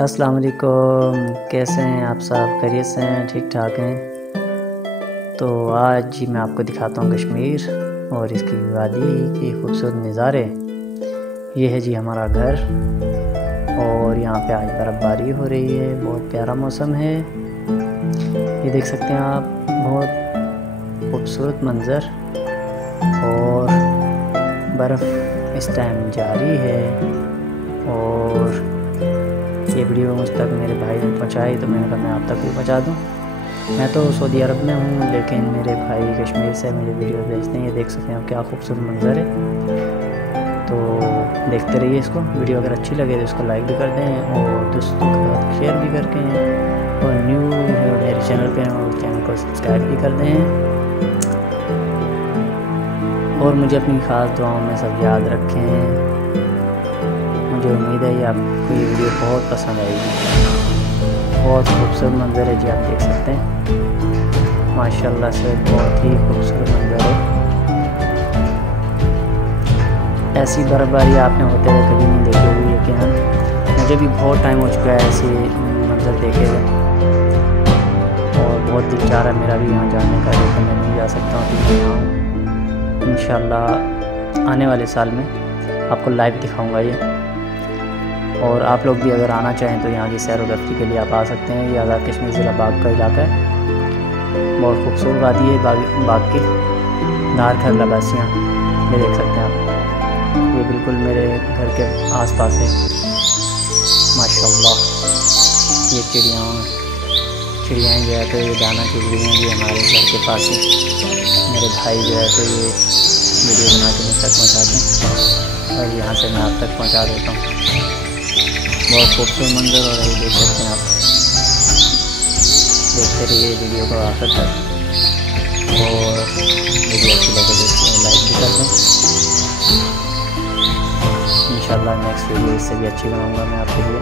अस्सलाम वालेकुम। कैसे हैं आप सब? खैरियत से हैं? ठीक ठाक हैं? तो आज जी मैं आपको दिखाता हूँ कश्मीर और इसकी वादी के खूबसूरत नज़ारे। ये है जी हमारा घर और यहाँ पे आज बर्फ़बारी हो रही है। बहुत प्यारा मौसम है, ये देख सकते हैं आप। बहुत खूबसूरत मंज़र और बर्फ़ इस टाइम जारी है। और ये वीडियो मुझ तक मेरे भाई ने पहुँचाई तो मैंने कहा मैं आप तक भी पहुँचा दूँ। मैं तो सऊदी अरब में हूँ लेकिन मेरे भाई कश्मीर से मुझे वीडियो भेजते हैं। ये देख सकते हैं आप क्या खूबसूरत मंज़र है। तो देखते रहिए इसको। वीडियो अगर अच्छी लगे तो इसको लाइक भी कर दें और दोस्तों के साथ शेयर भी करके हैं। और न्यू मेरे चैनल पे हैं और चैनल को सब्सक्राइब भी कर दें। और मुझे अपनी ख़ास दुआओं में सब याद रखें। मुझे उम्मीद है कि आपको ये वीडियो बहुत पसंद आएगी। बहुत खूबसूरत मंज़र है जी, आप देख सकते हैं माशाल्लाह से बहुत ही खूबसूरत मंज़र है। ऐसी बर्फ़बारी आपने होते हुए कभी नहीं देखी होगी, लेकिन मुझे भी बहुत टाइम हो चुका है ऐसे मंज़र देखे हुए और बहुत दिल चाह रहा है मेरा भी यहाँ जाने का, लेकिन मैं नहीं जा सकता हूँ क्योंकि यहाँ इंशाल्लाह आने वाले साल में आपको लाइव दिखाऊँगा ये। और आप लोग भी अगर आना चाहें तो यहाँ की सैर व तफरीह के लिए आप आ सकते हैं। ये आज़ाद कश्मीर ज़िला बाग का इलाका है। बहुत खूबसूरत वादी है बाग की। नारखर लबासियाँ ये देख सकते हैं आप। ये बिल्कुल मेरे घर के आसपास है माशाल्लाह। ये चिड़ियाँ जो है तो ये दाना चुग रही हैं। ये हमारे घर के पास ही मेरे भाई जो है तो ये वीडियो बना के मुझ तक पहुँचाते हैं और यहाँ से मैं आप तक पहुँचा देता हूँ। बहुत खूबसूरत मंज़र हो रहा है, देख सकते हैं आप। देखते रहिए वीडियो को आखिर तक और वीडियो अच्छी लगे तो लाइक भी कर दें। इंशाल्लाह नेक्स्ट वीडियो इससे भी अच्छी बनाऊंगा मैं आपके लिए,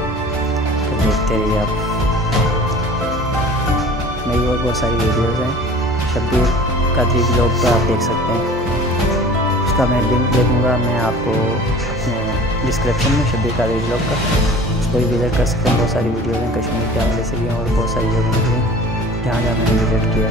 तो देखते रहिए आप। मेरी और बहुत सारी वीडियोज़ हैं। शब्बीर कादरी ब्लॉग पर आप देख सकते हैं, उसका मैं लिंक दे दूँगा मैं आपको अपने डिस्क्रिप्शन में। शब्बीर कादरी ब्लॉग का उसको भी विज़िट कर सकते हैं। बहुत सारी वीडियोज़ हैं कश्मीर के हवाले से भी और बहुत सारी जगहों की जहाँ मैंने विज़िट किया।